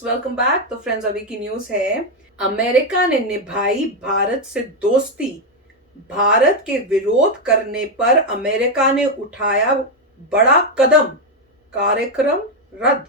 Friends, welcome back. तो friends, अभी की न्यूज है, अमेरिका ने निभाई भारत से दोस्ती। भारत के विरोध करने पर अमेरिका ने उठाया बड़ा कदम, कार्यक्रम रद्द।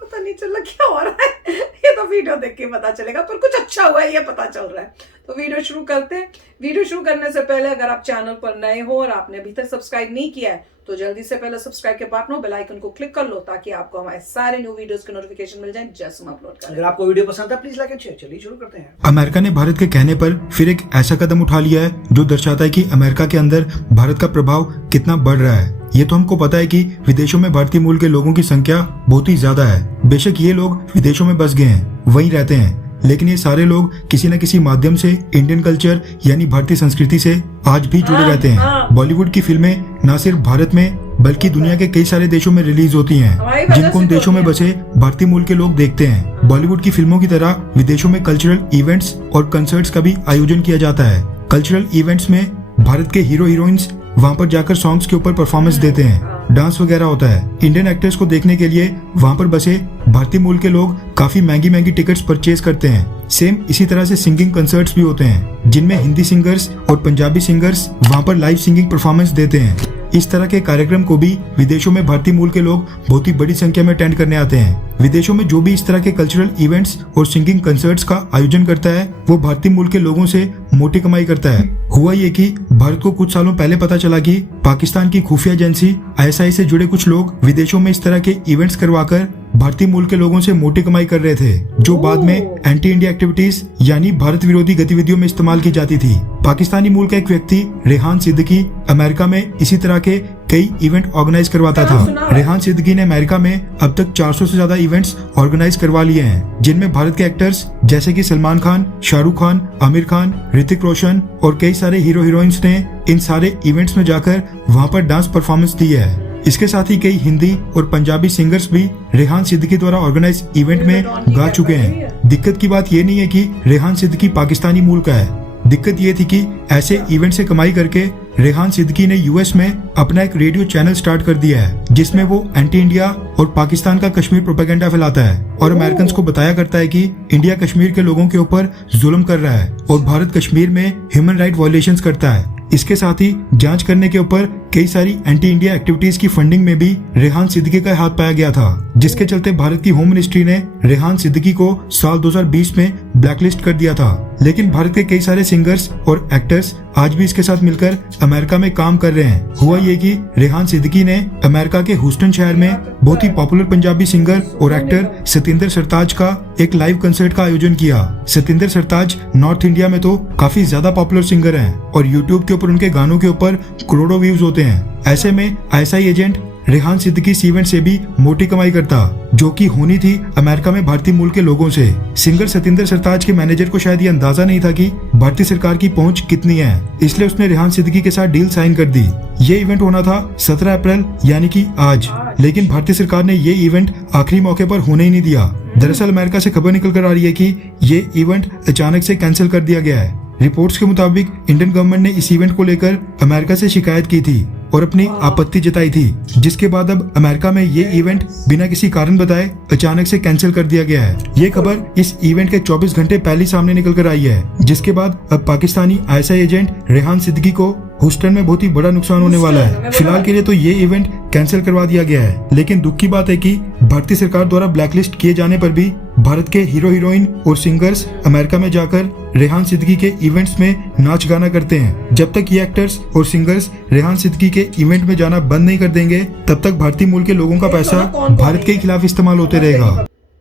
पता नहीं चल रहा क्या हो रहा है। ये तो वीडियो देख के पता चलेगा, पर कुछ अच्छा हुआ है ये पता चल रहा है। तो वीडियो शुरू करते हैं। वीडियो शुरू करने से पहले अगर आप चैनल पर नए हो और आपने अभी तक सब्सक्राइब नहीं किया है तो जल्दी से पहले सब्सक्राइब के बटन बेल आइकन को क्लिक कर लो ताकि आपको हमारे सारे न्यू वीडियोस के नोटिफिकेशन मिल जाए जैसे हम अपलोड करें। अगर आपको वीडियो पसंद है प्लीज लाइक एंड शेयर। चलिए शुरू करते हैं। अमेरिका ने भारत के कहने पर फिर एक ऐसा कदम उठा लिया है जो दर्शाता है कि अमेरिका के अंदर भारत का प्रभाव कितना बढ़ रहा है। ये तो हमको पता है कि विदेशों में भारतीय मूल के लोगों की संख्या बहुत ही ज्यादा है। बेशक ये लोग विदेशों में बस गए हैं, वहीं रहते हैं, लेकिन ये सारे लोग किसी न किसी माध्यम से इंडियन कल्चर यानी भारतीय संस्कृति से आज भी जुड़े रहते हैं। बॉलीवुड की फिल्में न सिर्फ भारत में बल्कि दुनिया के कई सारे देशों में रिलीज होती हैं, जिनको उन देशों में बसे भारतीय मूल के लोग देखते हैं। बॉलीवुड की फिल्मों की तरह विदेशों में कल्चरल इवेंट्स और कंसर्ट्स का भी आयोजन किया जाता है। कल्चरल इवेंट्स में भारत के हीरो हीरोइंस वहाँ पर जाकर सॉन्ग्स के ऊपर परफॉर्मेंस देते हैं, डांस वगैरह होता है। इंडियन एक्टर्स को देखने के लिए वहाँ पर बसे भारतीय मूल के लोग काफी महंगी महंगी टिकट्स परचेज करते हैं। सेम इसी तरह से सिंगिंग कंसर्ट्स भी होते हैं जिनमें हिंदी सिंगर्स और पंजाबी सिंगर्स वहाँ पर लाइव सिंगिंग परफॉर्मेंस देते हैं। इस तरह के कार्यक्रम को भी विदेशों में भारतीय मूल के लोग बहुत ही बड़ी संख्या में अटेंड करने आते हैं। विदेशों में जो भी इस तरह के कल्चरल इवेंट्स और सिंगिंग कंसर्ट्स का आयोजन करता है वो भारतीय मूल के लोगों से मोटी कमाई करता है। हुआ ये कि भारत को कुछ सालों पहले पता चला कि पाकिस्तान की खुफिया एजेंसी ISI से जुड़े कुछ लोग विदेशों में इस तरह के इवेंट्स करवाकर भारतीय मूल के लोगों से मोटी कमाई कर रहे थे, जो बाद में एंटी इंडिया एक्टिविटीज यानी भारत विरोधी गतिविधियों में इस्तेमाल की जाती थी। पाकिस्तानी मूल का एक व्यक्ति रेहान सिद्दीकी अमेरिका में इसी तरह के कई इवेंट ऑर्गेनाइज करवाता था। रेहान सिद्दीकी ने अमेरिका में अब तक 400 से ज्यादा इवेंट्स ऑर्गेनाइज करवा लिए हैं, जिनमें भारत के एक्टर्स जैसे कि सलमान खान, शाहरुख खान, आमिर खान, ऋतिक रोशन और कई सारे हीरो हीरोइंस ने इन सारे इवेंट्स में जाकर वहां पर डांस परफॉर्मेंस दी है। इसके साथ ही कई हिंदी और पंजाबी सिंगर्स भी रेहान सिद्दीकी द्वारा ऑर्गेनाइज इवेंट में गा चुके हैं। दिक्कत की बात ये नहीं है कि रेहान सिद्दीकी पाकिस्तानी मूल का है, दिक्कत ये थी कि ऐसे इवेंट से कमाई करके रेहान सिद्दीकी ने US में अपना एक रेडियो चैनल स्टार्ट कर दिया है, जिसमें वो एंटी इंडिया और पाकिस्तान का कश्मीर प्रोपेगेंडा फैलाता है और अमेरिकन को बताया करता है कि इंडिया कश्मीर के लोगों के ऊपर जुल्म कर रहा है और भारत कश्मीर में ह्यूमन राइट वायलेशंस करता है। इसके साथ ही जांच करने के ऊपर कई सारी एंटी इंडिया एक्टिविटीज की फंडिंग में भी रेहान सिद्दीकी का हाथ पाया गया था, जिसके चलते भारत की होम मिनिस्ट्री ने रेहान सिद्दीकी को साल 2020 में ब्लैकलिस्ट कर दिया था। लेकिन भारत के कई सारे सिंगर्स और एक्टर्स आज भी इसके साथ मिलकर अमेरिका में काम कर रहे हैं। हुआ ये कि रेहान सिद्दीकी ने अमेरिका के ह्यूस्टन शहर में बहुत ही पॉपुलर पंजाबी सिंगर और एक्टर सतिंदर सरताज का एक लाइव कंसर्ट का आयोजन किया। सतिंदर सरताज नॉर्थ इंडिया में तो काफी ज्यादा पॉपुलर सिंगर हैं और यूट्यूब के ऊपर उनके गानों के ऊपर करोड़ों व्यूज होते हैं। ऐसे में ISI एजेंट रेहान सिद्दीकी इस इवेंट से भी मोटी कमाई करता, जो कि होनी थी अमेरिका में भारतीय मूल के लोगों से। सिंगर सतिंदर सरताज के मैनेजर को शायद ये अंदाजा नहीं था कि भारतीय सरकार की पहुंच कितनी है, इसलिए उसने रेहान सिद्दीकी के साथ डील साइन कर दी। ये इवेंट होना था 17 अप्रैल यानी कि आज, लेकिन भारतीय सरकार ने ये इवेंट आखिरी मौके पर होने ही नहीं दिया। दरअसल अमेरिका से खबर निकल कर आ रही है कि ये इवेंट अचानक से कैंसिल कर दिया गया है। रिपोर्ट्स के मुताबिक इंडियन गवर्नमेंट ने इस इवेंट को लेकर अमेरिका से शिकायत की थी और अपनी आपत्ति जताई थी, जिसके बाद अब अमेरिका में ये इवेंट बिना किसी कारण बताए अचानक से कैंसिल कर दिया गया है। ये खबर इस इवेंट के 24 घंटे पहले सामने निकल कर आई है, जिसके बाद अब पाकिस्तानी ISI एजेंट रेहान सिद्दीकी को ह्यूस्टन में बहुत ही बड़ा नुकसान होने वाला है। फिलहाल के लिए तो ये इवेंट कैंसिल करवा दिया गया है, लेकिन दुख की बात है कि भारतीय सरकार द्वारा ब्लैकलिस्ट किए जाने पर भी भारत के हीरो हीरोइन और सिंगर्स अमेरिका में जाकर रेहान सिद्दीकी के इवेंट्स में नाच गाना करते हैं। जब तक ये एक्टर्स और सिंगर्स रेहान सिद्दीकी के इवेंट में जाना बंद नहीं कर देंगे, तब तक भारतीय मूल के लोगों का पैसा भारत के खिलाफ इस्तेमाल होते रहेगा।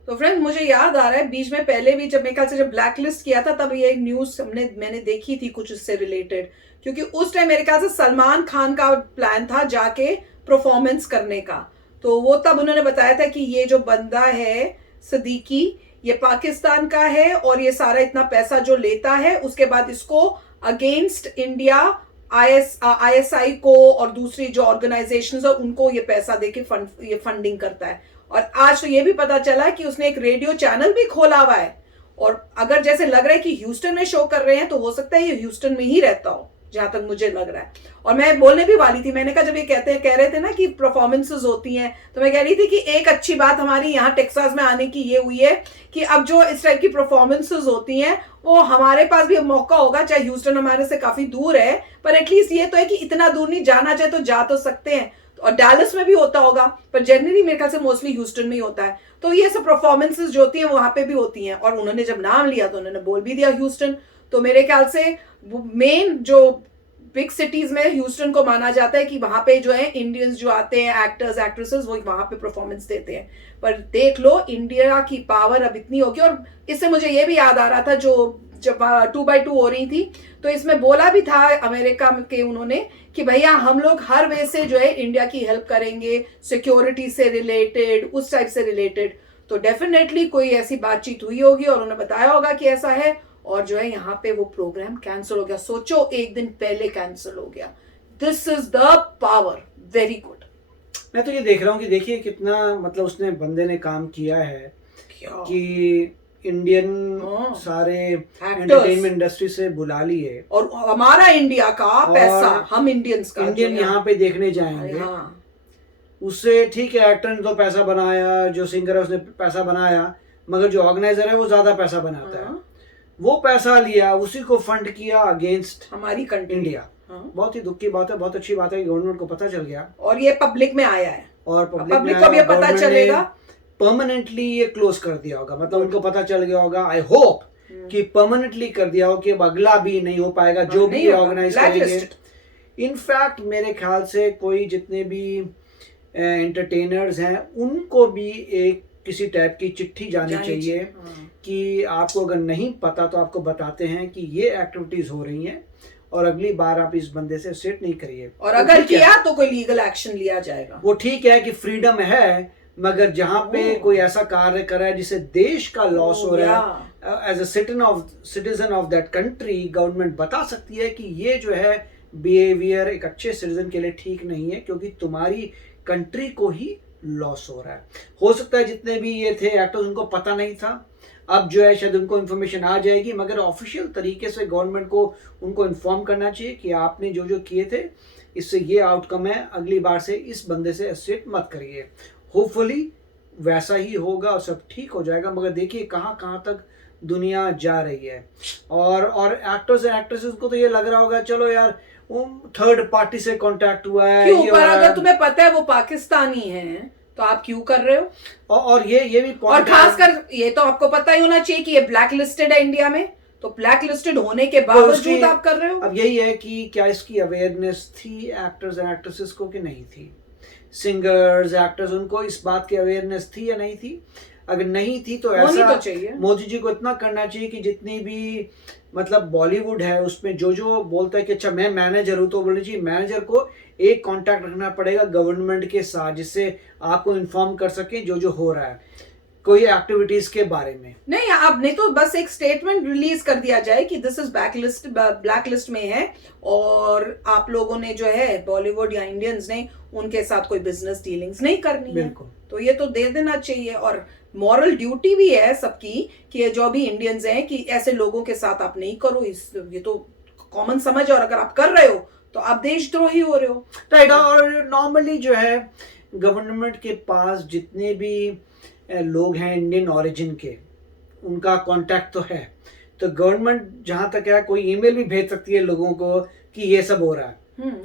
तो फ्रेंड्स, मुझे याद आ रहा है बीच में पहले भी जब मेरे ख्याल से जब ब्लैकलिस्ट किया था तब ये न्यूज मैंने देखी थी कुछ इससे रिलेटेड, क्योंकि उस टाइम मेरे ख्याल से सलमान खान का प्लान था जाके परफॉर्मेंस करने का। तो वो तब उन्होंने बताया था कि ये जो बंदा है सिद्दीकी ये पाकिस्तान का है और ये सारा इतना पैसा जो लेता है उसके बाद इसको अगेंस्ट इंडिया ISI को और दूसरी जो ऑर्गेनाइजेशंस है उनको ये पैसा देके ये फंडिंग करता है। और आज तो ये भी पता चला कि उसने एक रेडियो चैनल भी खोला हुआ है और अगर जैसे लग रहा है कि ह्यूस्टन में शो कर रहे हैं तो हो सकता है ये ह्यूस्टन में ही रहता हो। जहां तक मुझे लग रहा है। और मैं बोलने भी वाली थी, मैंने कहा जब ये कह रहे थे ना कि परफॉर्मेंसेस होती हैं, तो मैं कह रही थी कि एक अच्छी बात हमारी यहाँ टेक्सास में आने की ये हुई है कि अब जो इस टाइप की परफॉर्मेंसेस होती हैं वो हमारे पास भी अब मौका होगा, चाहे ह्यूस्टन हमारे से काफी दूर है, पर एटलीस्ट ये तो है कि इतना दूर नहीं, जाना चाहे तो जा तो सकते हैं। और डैलस में भी होता होगा, पर जनरली मेरे ख्याल से मोस्टली ह्यूस्टन में ही होता है। तो ये सब परफॉर्मेंसेस जो होती हैं वहां पे भी होती हैं, और उन्होंने जब नाम लिया तो उन्होंने बोल भी दिया ह्यूस्टन। तो मेरे ख्याल से मेन जो बिग सिटीज में ह्यूस्टन को माना जाता है कि वहां पे जो है इंडियंस जो आते हैं, एक्टर्स एक्ट्रेसेस, वो वहां पे परफॉर्मेंस देते हैं। पर देख लो इंडिया की पावर अब इतनी होगी। और इससे मुझे ये भी याद आ रहा था, जो जब 2x2 हो रही थी तो इसमें बोला भी था अमेरिका के उन्होंने कि भैया हम लोग हर वे से जो है इंडिया की हेल्प करेंगे, सिक्योरिटी से रिलेटेड, उस टाइप से रिलेटेड। तो डेफिनेटली कोई ऐसी बातचीत हुई होगी और उन्होंने बताया होगा कि ऐसा है, और जो है यहाँ पे वो प्रोग्राम कैंसिल हो गया। सोचो, एक दिन पहले कैंसिल हो गया। This is the power. Very good. मैं तो ये देख रहा हूँ कि देखिए कितना मतलब उसने बंदे ने काम किया है कि इंडियन सारे एंटरटेनमेंट इंडस्ट्री से बुला लिए, और हमारा इंडिया का पैसा, हम इंडियंस का इंडियन यहाँ पे देखने जाएंगे। हाँ। उससे ठीक है, एक्टर ने तो पैसा बनाया, जो सिंगर है उसने पैसा बनाया, मगर जो ऑर्गेनाइजर है वो ज्यादा पैसा बनाता है। वो पैसा लिया, उसी को फंड किया अगेंस्ट हमारी कंट्री, इंडिया। बहुत ही दुख की बात है, बहुत अच्छी बात है कि गवर्नमेंट को पता चल गया और ये पब्लिक में आया है, और पब्लिक को भी ये पता चलेगा। परमानेंटली ये क्लोज कर दिया होगा, मतलब उनको पता चल गया होगा, आई होप कि परमानेंटली कर दिया हो कि अब अगला भी नहीं हो पाएगा जो भी ऑर्गेनाइज करेंगे। इनफैक्ट मेरे ख्याल से कोई जितने भी एंटरटेनर्स हैं उनको भी एक किसी टाइप की चिट्ठी जानी चाहिए कि आपको अगर नहीं पता तो आपको बताते हैं कि ये एक्टिविटीज हो रही हैं और अगली बार आप इस बंदे से सेट नहीं करिए, और अगर किया तो कोई लीगल एक्शन लिया जाएगा। वो ठीक है कि फ्रीडम है, मगर जहां पे कोई ऐसा कार्य करा है जिससे देश का लॉस हो रहा है, as a citizen of that country, government बता सकती है कि ये जो है बिहेवियर एक अच्छे सिटीजन के लिए ठीक नहीं है, क्योंकि तुम्हारी कंट्री को ही लॉस हो रहा है। हो सकता है जितने भी ये थे एक्टर्स उनको पता नहीं था, अब जो है शायद उनको इन्फॉर्मेशन आ जाएगी, मगर ऑफिशियल तरीके से गवर्नमेंट को उनको इन्फॉर्म करना चाहिए कि आपने जो जो किए थे इससे ये आउटकम है, अगली बार से इस बंदे से एसोसिएट मत करिए। होपफुली वैसा ही होगा और सब ठीक हो जाएगा। मगर देखिए कहाँ कहाँ तक दुनिया जा रही है, और एक्टर्स एंड एक्ट्रेसेस को तो ये लग रहा होगा चलो यार थर्ड पार्टी से कांटेक्ट हुआ है, क्यों? पर अगर तुम्हें पता है वो पाकिस्तानी हैं तो आप क्यों कर रहे हो? और ये भी और खासकर ये तो आपको पता ही होना चाहिए कि ये ब्लैक लिस्टेड है इंडिया में, तो ब्लैक लिस्टेड होने के बावजूद आप कर रहे हो। अब यही है कि क्या इसकी अवेयरनेस थी एक्टर्स एंड एक्ट्रेसेस को कि नहीं थी, सिंगर्स एक्टर्स उनको इस बात की अवेयरनेस थी या नहीं थी? अगर नहीं थी तो ऐसा चाहिए मोदी जी को इतना करना चाहिए कि जितनी भी मतलब बॉलीवुड है उसमें जो जो बोलता है कि अच्छा मैं मैनेजर हूं, तो बोलना चाहिए मैनेजर को एक कांटेक्ट रखना पड़ेगा गवर्नमेंट के साथ, जिससे आपको इन्फॉर्म कर सके जो जो हो रहा है कोई एक्टिविटीज के बारे में। नहीं, अब नहीं तो बस एक स्टेटमेंट रिलीज कर दिया जाए कि दिस इज ब्लैक लिस्ट में है, और आप लोगों ने जो है बॉलीवुड या इंडियंस ने उनके साथ कोई बिजनेस डीलिंग्स नहीं करनी है। तो ये तो दे देना चाहिए, और मॉरल ड्यूटी भी है सबकी कि जो भी इंडियंस हैं कि ऐसे लोगों के साथ आप नहीं करो। ये तो कॉमन समझ है, और अगर आप कर रहे हो तो आप देशद्रोही हो रहे हो। राइट। और नॉर्मली जो है गवर्नमेंट के पास जितने भी लोग हैं इंडियन ओरिजिन के, उनका कांटेक्ट तो है, तो गवर्नमेंट जहां तक है कोई ईमेल भी भेज सकती है लोगों को कि ये सब हो रहा है,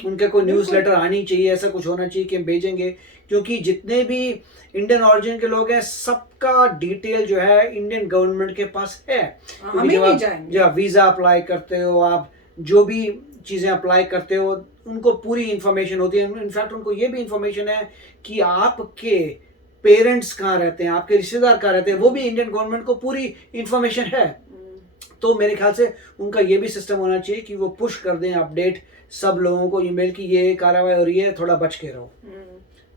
उनके कोई न्यूज़ लेटर आनी चाहिए, ऐसा कुछ होना चाहिए कि हम भेजेंगे, क्योंकि जितने भी इंडियन ओरिजिन के लोग हैं सबका डिटेल जो है इंडियन गवर्नमेंट के पास है। जब वीजा अप्लाई करते हो, आप जो भी चीजें अप्लाई करते हो, उनको पूरी इंफॉर्मेशन होती है। इनफैक्ट उनको ये भी इंफॉर्मेशन है कि आपके पेरेंट्स कहाँ रहते हैं, आपके रिश्तेदार कहाँ रहते हैं, वो भी इंडियन गवर्नमेंट को पूरी इंफॉर्मेशन है। तो मेरे ख्याल से उनका ये भी सिस्टम होना चाहिए कि वो पुश कर दें अपडेट सब लोगों को ईमेल की ये कार्रवाई हो रही है, थोड़ा बच के रहो।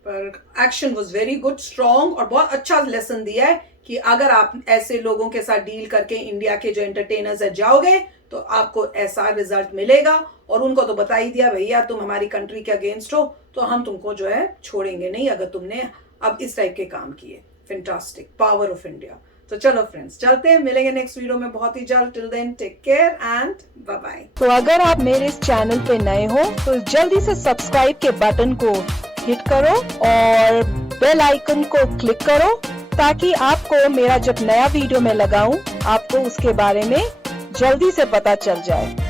पर action was very good, strong, और बहुत अच्छा लेसन दिया है कि अगर आप ऐसे लोगों के साथ डील करके इंडिया के जो एंटरटेनर्स है जाओगे तो आपको ऐसा रिजल्ट मिलेगा। और उनको तो बता ही दिया भैया तुम हमारी कंट्री के अगेंस्ट हो तो हम तुमको जो है छोड़ेंगे नहीं अगर तुमने अब इस टाइप के काम किए। Fantastic, power of India. तो चलो फ्रेंड्स, चलते हैं, मिलेंगे नेक्स्ट वीडियो में बहुत ही जल्द। Till then take care and bye bye. तो अगर आप मेरे इस चैनल पे नए हो तो जल्दी से सब्सक्राइब के बटन को हिट करो और बेल आइकन को क्लिक करो, ताकि आपको मेरा जब नया वीडियो मैं लगाऊं आपको उसके बारे में जल्दी से पता चल जाए।